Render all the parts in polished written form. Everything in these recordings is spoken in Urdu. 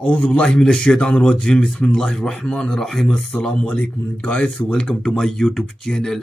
Auzubillahiminash-shaytanir-rajim. Bismillahir-rahmanir-rahim. Assalamu alaikum guys, welcome to my YouTube channel.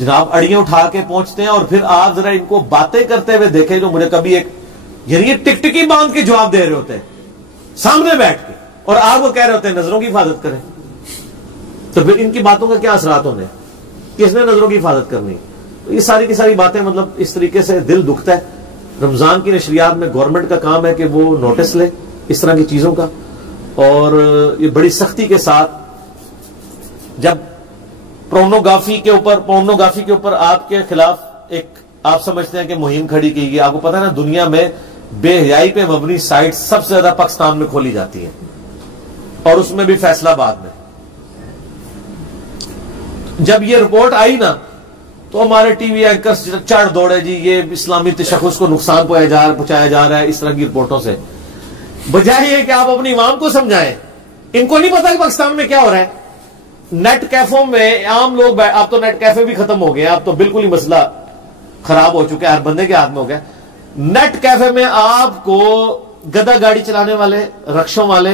جناب اڑیاں اٹھا کے پہنچتے ہیں اور پھر آپ ذرا ان کو باتیں کرتے ہوئے دیکھیں جو مجھے کبھی ایک یعنی یہ ٹک ٹکی باندھ کے جواب دے رہے ہوتے ہیں سامنے بیٹھ کے اور آپ کو کہہ رہے ہوتے ہیں نظروں کی حفاظت کریں. تو پھر ان کی باتوں کا کیا اثرات ہونے ہیں؟ کس نے نظروں کی حفاظت کرنی؟ تو یہ ساری کی ساری باتیں مطلب اس طریقے سے دل دکھتا ہے. رمضان کی نشریات میں گورنمنٹ کا کام ہے کہ وہ نوٹس لے اس طرح کی چیزوں کا, اور یہ بڑی سختی کے ساتھ جب پورنوگرافی کے اوپر آپ کے خلاف ایک آپ سمجھتے ہیں کہ مہم کھڑی کی گئی. آپ کو پتا ہے نا دنیا میں بے حیائی پہ مبنی سائٹ سب سے زیادہ پاکستان میں کھولی جاتی ہے, اور اس میں بھی فیصلہ آباد میں. جب یہ رپورٹ آئی نا تو ہمارے ٹی وی اینکرز چڑھ دوڑے, جی یہ اسلامی تشخص کو نقصان پہنچایا جا رہا ہے اس طرح کی رپورٹوں سے. بجائے یہ کہ آپ اپنی عوام کو سمجھائیں, ان کو نہیں پتا کہ پاکستان میں کیا ہو رہا ہے. نیٹ کیفوں میں عام لوگ, اب تو نیٹ کیفے بھی ختم ہو گئے, اب تو بالکل ہی مسئلہ خراب ہو چکا ہے, ہر بندے کے ہاتھ میں ہو گیا. نیٹ کیفے میں آپ کو گدا گاڑی چلانے والے, رکشوں والے,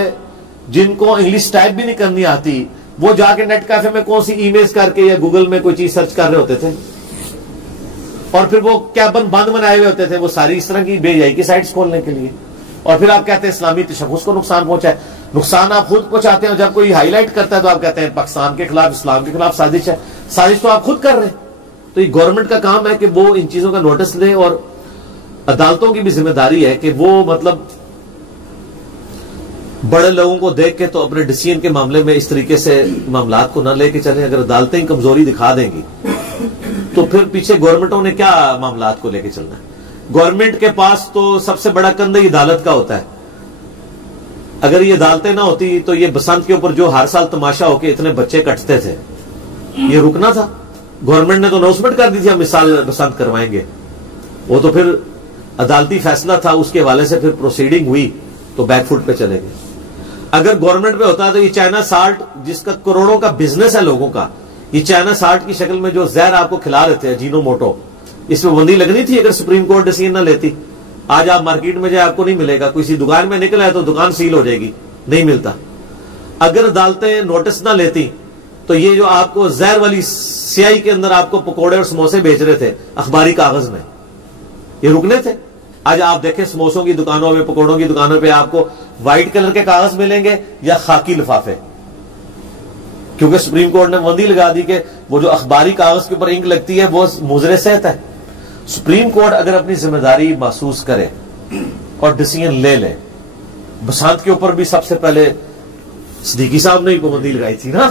جن کو انگلش ٹائپ بھی نہیں کرنی آتی, وہ جا کے نیٹ کیفے میں کون سی ای میلز کر کے یا گوگل میں کوئی چیز سرچ کر رہے ہوتے تھے, اور پھر وہ کیبن بند بنائے ہوئے ہوتے تھے وہ ساری اس طرح کی بے حیائی کی سائٹس کھولنے کے لیے. اور پھر آپ کہتے ہیں اسلامی تشخص کو نقصان پہنچا ہے. نقصان آپ خود پہنچاتے ہیں, اور جب کوئی ہائی لائٹ کرتا ہے تو آپ کہتے ہیں پاکستان کے خلاف, اسلام کے خلاف سازش ہے. سازش تو آپ خود کر رہے ہیں. تو یہ گورنمنٹ کا کام ہے کہ وہ ان چیزوں کا نوٹس لے, اور عدالتوں کی بھی ذمہ داری ہے کہ وہ مطلب بڑے لوگوں کو دیکھ کے تو اپنے ڈیسیژن کے معاملے میں اس طریقے سے معاملات کو نہ لے کے چلیں. اگر عدالتیں کمزوری دکھا دیں گی تو پھر پیچھے گورنمنٹوں نے کیا معاملات کو لے کے چلنا ہے. گورنمنٹ کے پاس تو سب سے بڑا کندہ عدالت کا ہوتا ہے. اگر یہ عدالتیں نہ ہوتی تو یہ بسنت کے اوپر جو ہر سال تماشا ہو کے اتنے بچے کٹتے تھے, یہ رکنا تھا. گورنمنٹ نے تو اناؤنسمنٹ کر دی تھی ہم اس سال بسنت کروائیں گے, وہ تو پھر عدالتی فیصلہ تھا, اس کے حوالے سے پھر پروسیڈنگ ہوئی تو بیک فٹ پہ چلے گئے. اگر گورنمنٹ پہ ہوتا تو یہ چائنا سالٹ جس کا کروڑوں کا بزنس ہے لوگوں کا, یہ چائنا سالٹ کی شکل میں جو زہر آپ کو کھلا رہے تھے جینو موٹو, اس میں بندی لگنی تھی اگر سپریم کورٹ ڈیسیژن نہ لیتی. آج آپ مارکیٹ میں جائے آپ کو نہیں ملے گا, کسی دکان میں نکلا ہے تو دکان سیل ہو جائے گی, نہیں ملتا. اگر عدالتیں نوٹس نہ لیتی تو یہ جو آپ کو زہر والی سیاہی کے اندر آپ کو پکوڑے اور سموسے بیچ رہے تھے اخباری کاغذ میں, یہ رکنے تھے. آج آپ دیکھیں سموسوں کی دکانوں میں, پکوڑوں کی دکانوں پہ آپ کو وائٹ کلر کے کاغذ ملیں گے یا خاکی لفافے, کیونکہ سپریم کورٹ نے بندی لگا دی کہ وہ جو اخباری کاغذ کے اوپر انک لگتی ہے وہ مضر صحت ہے. سپریم کورٹ اگر اپنی ذمہ داری محسوس کرے اور ڈیسیژن لے لے, بسانت کے اوپر بھی سب سے پہلے صدیقی صاحب نے پابندی لگائی تھی نا,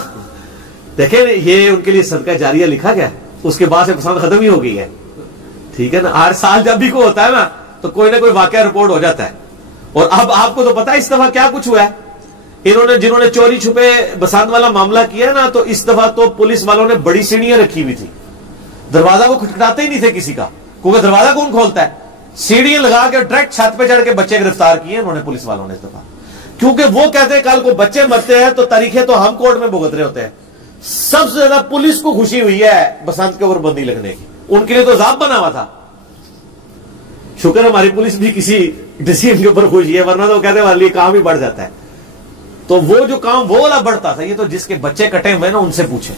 دیکھیں یہ ان کے لیے صدقہ جاریہ لکھا گیا, اس کے بعد سے بسانت ختم ہی ہو گئی ہے. ٹھیک ہے نا, ہر سال جب بھی کوئی ہوتا ہے نا تو کوئی نہ کوئی واقعہ رپورٹ ہو جاتا ہے. اور اب آپ کو تو پتا ہے اس دفعہ کیا کچھ ہوا ہے. جنہوں نے چوری چھپے بسانت والا معاملہ کیا ہے نا, تو اس دفعہ تو پولیس والوں نے بڑی سیڑھیاں رکھی ہوئی تھی, دروازہ وہ کھٹکھٹاتے ہی نہیں تھے کسی کا, کیونکہ دروازہ کون کھولتا ہے. سیڑھیاں لگا کے ڈائریکٹ چھت پہ چڑھ کے بچے گرفتار کیے انہوں نے پولیس والوں نے اس دفعہ, کیونکہ وہ کہتے ہیں کل کو بچے مرتے ہیں تو تاریخیں تو ہم کورٹ میں بھگت رہے ہوتے ہیں. سب سے زیادہ پولیس کو خوشی ہوئی ہے بسانت کے اوپر بندی لگنے کی, ان کے لیے تو عذاب بنا ہوا تھا. شکر ہماری پولیس بھی کسی ڈیسیژن کے اوپر خوشی ہے, ورنہ تو کہتے ہیں کام ہی بڑھ جاتا ہے. تو وہ جو کام وہ والا بڑھتا تھا, یہ تو جس کے بچے کٹے ہوئے نا ان سے پوچھیں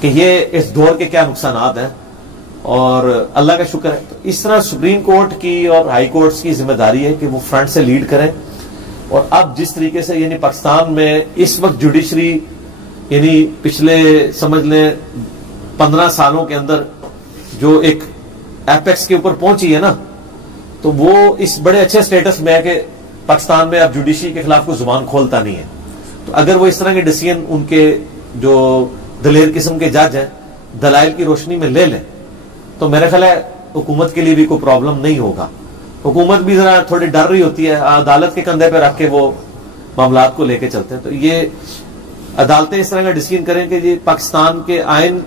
کہ یہ اس دور کے کیا نقصانات ہیں, اور اللہ کا شکر ہے. تو اس طرح سپریم کورٹ کی اور ہائی کورٹس کی ذمہ داری ہے کہ وہ فرنٹ سے لیڈ کریں. اور اب جس طریقے سے یعنی پاکستان میں اس وقت جوڈیشری یعنی پچھلے سمجھ لیں 15 سالوں کے اندر جو ایک ایپیکس کے اوپر پہنچی ہے نا, تو وہ اس بڑے اچھے سٹیٹس میں ہے کہ پاکستان میں اب جوڈیشری کے خلاف کوئی زبان کھولتا نہیں ہے. تو اگر وہ اس طرح کے ڈیسیژن ان کے جو دلیر قسم کے جج ہیں دلائل کی روشنی میں لے لیں تو میرا خیال ہے حکومت کے لیے بھی کوئی پرابلم نہیں ہوگا. حکومت بھی ذرا تھوڑی ڈر رہی ہوتی ہے, عدالت کے کندھے پہ رکھ کے وہ معاملات کو لے کے چلتے ہیں. تو یہ عدالتیں اس طرح کا ڈیسیژن کریں کہ یہ پاکستان کے آئین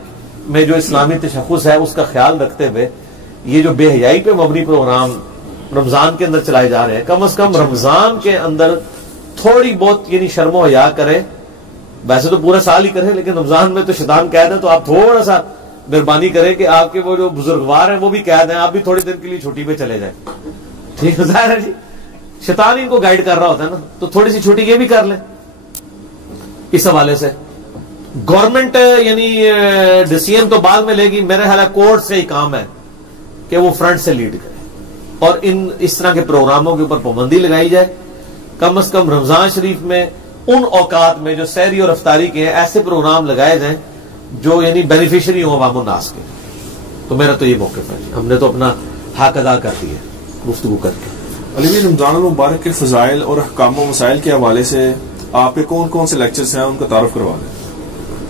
میں جو اسلامی تشخص ہے اس کا خیال رکھتے ہوئے یہ جو بے حیائی پہ مبنی پروگرام رمضان کے اندر چلائے جا رہے ہیں, کم از کم رمضان کے اندر تھوڑی بہت یعنی شرم و حیا کرے. ویسے تو پورا سال ہی کرے, لیکن رمضان میں تو شیطان قید ہے, تو آپ تھوڑا سا مہربانی کریں کہ آپ کے وہ جو بزرگوار ہیں وہ بھی قید ہیں, آپ بھی تھوڑے دن کے لیے چھٹی پہ چلے جائیں. ٹھیک ہے, ظاہر ہے جی شیطان ان کو گائیڈ کر رہا ہوتا ہے نا, تو تھوڑی سی چھٹی یہ بھی کر لیں اس حوالے سے. گورنمنٹ یعنی ڈیسیژن تو بعد میں لے گی، میرے خیال ہے کورٹ سے ہی کام ہے کہ وہ فرنٹ سے لیڈ کرے اور اس طرح کے پروگراموں کے اوپر پابندی لگائی جائے. کم از کم رمضان شریف میں ان اوقات میں جو سحری اور افطاری کے ہیں ایسے پروگرام لگائے جائیں جو یعنی بینیفیشری ہوں عوام الناس کے. تو میرا تو یہ موقف ہے، ہم نے تو اپنا حق ادا کر دیا گفتگو کر کے. علی بھائی، رمضان المبارک کے فضائل اور احکام و مسائل کے حوالے سے آپ کے کون کون سے لیکچرز ہیں، ان کا تعارف کروا دیں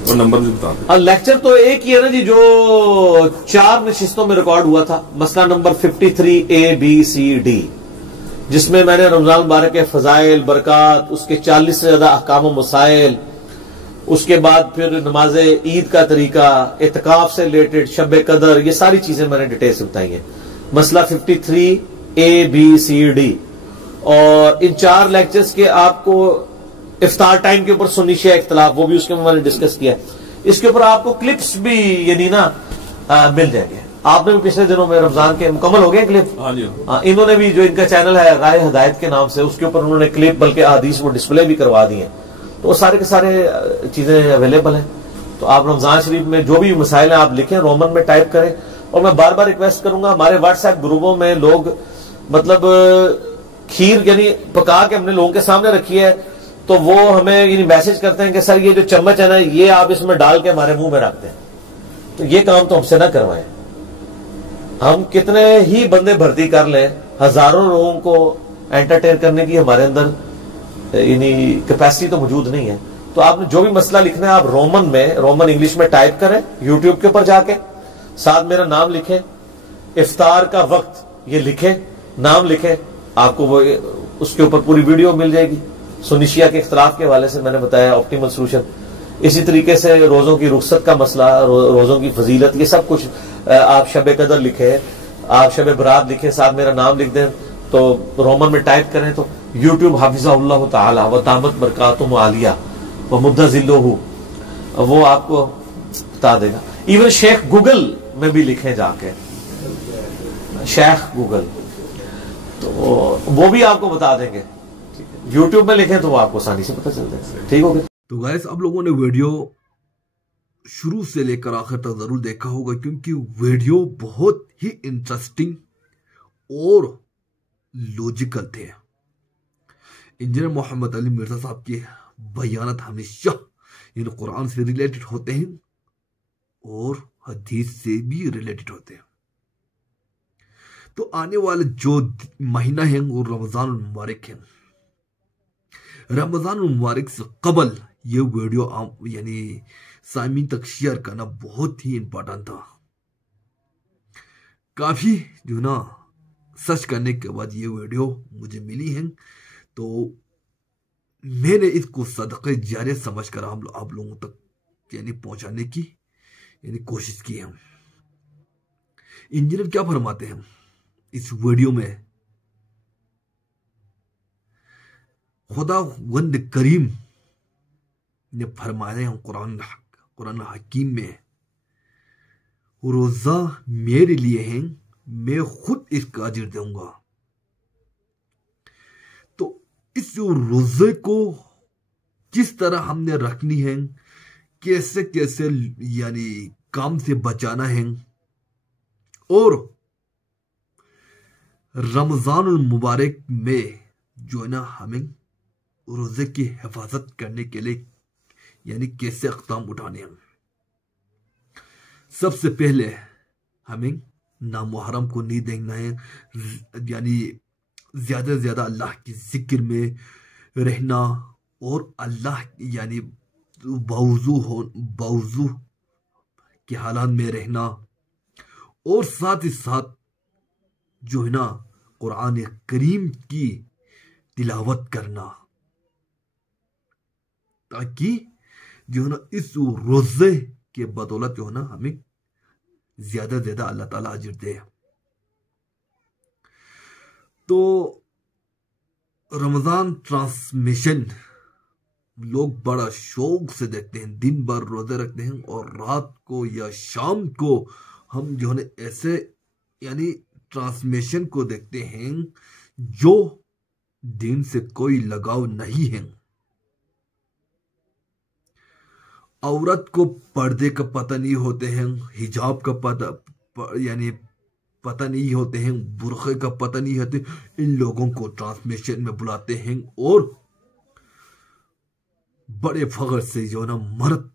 اور نمبر بھی بتا دیں. لیکچر تو ایک ہی ہے نا جی، جو 4 نشستوں میں ریکارڈ ہوا تھا، مسئلہ نمبر 53A-B-C-D، جس میں میں نے رمضان مبارک کے فضائل، برکات، اس کے 40 سے زیادہ احکام و مسائل، اس کے بعد پھر نماز عید کا طریقہ، اعتکاف سے ریلیٹڈ، شب قدر، یہ ساری چیزیں میں نے ڈیٹیل سے بتائی ہیں. مسئلہ 53A-B-C-D. اور ان 4 لیکچرز کے آپ کو افطار ٹائم کے اوپر سنی شیعہ اختلاف، وہ بھی اس کے میں نے ڈسکس کیا. اس کے اوپر آپ کو کلپس بھی یعنی نا مل جائیں گے. آپ نے بھی پچھلے دنوں میں رمضان کے مکمل ہو گئے کلپ. انہوں نے بھی جو ان کا چینل ہے رائے ہدایت کے نام سے، اس کے اوپر انہوں نے کلپ بلکہ احادیث وہ ڈسپلے بھی کروا دی ہیں. تو وہ سارے کے سارے چیزیں اویلیبل ہیں. تو آپ رمضان شریف میں جو بھی مسائل ہیں آپ لکھیں، رومن میں ٹائپ کریں. اور میں بار بار ریکویسٹ کروں گا، ہمارے واٹس ایپ گروپوں میں لوگ مطلب کھیر یعنی پکا کے ہم نے لوگوں کے سامنے رکھی ہے، تو وہ ہمیں یعنی میسج کرتے ہیں کہ سر یہ جو چمچ ہے نا، یہ آپ اس میں ڈال کے ہمارے منہ میں رکھتے ہیں. تو یہ کام تو ہم سے نہ کروائیں. ہم کتنے ہی بندے بھرتی کر لیں، ہزاروں لوگوں کو انٹرٹین کرنے کی ہمارے اندر یعنی کیپیسٹی تو موجود نہیں ہے. تو آپ نے جو بھی مسئلہ لکھنا ہے آپ رومن انگلش میں ٹائپ کریں، یوٹیوب کے اوپر جا کے ساتھ میرا نام لکھیں، افطار کا وقت یہ لکھیں، نام لکھیں، آپ کو وہ اس کے اوپر پوری ویڈیو مل جائے گی. سنی شیعہ کے اختلاف کے حوالے سے میں نے بتایا آپٹیمل سولوشن. اسی طریقے سے روزوں کی رخصت کا مسئلہ، روزوں کی فضیلت، یہ سب کچھ آپ شب قدر لکھیں، آپ شب برات لکھیں، ساتھ میرا نام لکھ دیں تو رومن میں ٹائپ کریں تو یوٹیوب حافظہ اللہ تعالی و دامت برکاتہم عالیہ و مد ذلہ، وہ آپ کو بتا دے گا. ایون شیخ گوگل میں بھی لکھیں جا کے، شیخ گوگل، تو وہ بھی آپ کو بتا دیں گے. یوٹیوب میں لکھیں تو وہ آپ کو آسانی سے پتہ چل جائے گا. ٹھیک ہو گیا. تو گائز اب لوگوں نے ویڈیو شروع سے لے کر آخر تک ضرور دیکھا ہوگا، کیونکہ ویڈیو بہت ہی انٹرسٹنگ اور لوجیکل تھے. انجینئر محمد علی مرزا صاحب کے بیانات ہمیشہ ان قرآن سے ریلیٹڈ ہوتے ہیں اور حدیث سے بھی ریلیٹڈ ہوتے ہیں. تو آنے والے جو مہینہ ہیں وہ رمضان المبارک ہیں. رمضان المبارک سے قبل یہ ویڈیو یعنی سامعین تک شیئر کرنا بہت ہی امپورٹنٹ تھا. کافی جو نا سرچ کرنے کے بعد یہ ویڈیو مجھے ملی ہیں، تو میں نے اس کو صدقہ جاریہ سمجھ کر آپ لوگوں تک یعنی پہنچانے کی یعنی کوشش کی ہے. انجینئر کیا فرماتے ہیں اس ویڈیو میں؟ خدا وند کریم نے فرمایا ہے قرآن حکیم میں، روزہ میرے لیے ہیں، میں خود اس کا اجر دوں گا. تو اس روزے کو کس طرح ہم نے رکھنی ہے، کیسے کیسے یعنی کام سے بچانا ہے، اور رمضان المبارک میں جو ہے نا ہمیں روزے کی حفاظت کرنے کے لیے یعنی کیسے اقدام اٹھانے ہیں. سب سے پہلے ہمیں نامحرم کو نہیں دیکھنا ہے، یعنی زیادہ سے زیادہ اللہ کی ذکر میں رہنا اور اللہ یعنی باوضو کے حالات میں رہنا، اور ساتھ ہی ساتھ جو ہے نا قرآن کریم کی تلاوت کرنا، تاکہ جو ہے نا اس روزے کے بدولت جو ہے نا ہمیں زیادہ سے زیادہ اللہ تعالیٰ اجر دے. تو رمضان ٹرانسمیشن لوگ بڑا شوق سے دیکھتے ہیں، دن بھر روزے رکھتے ہیں، اور رات کو یا شام کو ہم جو ہے نا ایسے یعنی ٹرانسمیشن کو دیکھتے ہیں جو دین سے کوئی لگاؤ نہیں ہے. عورت کو پردے کا پتہ نہیں ہوتے ہیں، حجاب کا یعنی پتہ نہیں ہوتے ہیں، برقعے کا پتہ نہیں ہوتے، ان لوگوں کو ٹرانسمیشن میں بلاتے ہیں اور بڑے فخر سے جو نا مرد،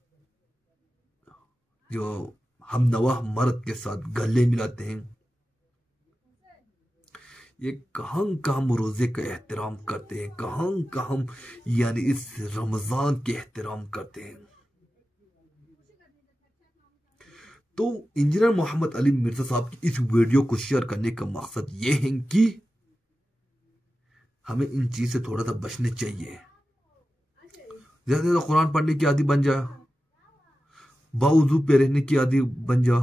جو ہم نواح مرد کے ساتھ گلے ملاتے ہیں. یہ کہاں ہم روزے کا احترام کرتے ہیں، کہاں ہم یعنی اس رمضان کے احترام کرتے ہیں. تو انجینئر محمد علی مرزا صاحب کی اس ویڈیو کو شیئر کرنے کا مقصد یہ ہے کہ ہمیں ان چیز سے تھوڑا سا بچنے چاہیے. زیادہ سے زیادہ قرآن پڑھنے کی عادی بن جا، باوضو پہ رہنے کی عادی بن جا،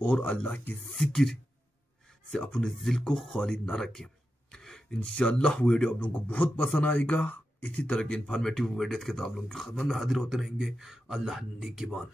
اور اللہ کی ذکر سے اپنے دل کو خالی نہ رکھیں. انشاءاللہ ویڈیو آپ لوگوں کو بہت پسند آئے گا. اسی طرح کے انفارمیٹیو ویڈیوز کے ساتھ آپ لوگوں کی خدمت میں حاضر ہوتے رہیں گے. اللہ نگہبان.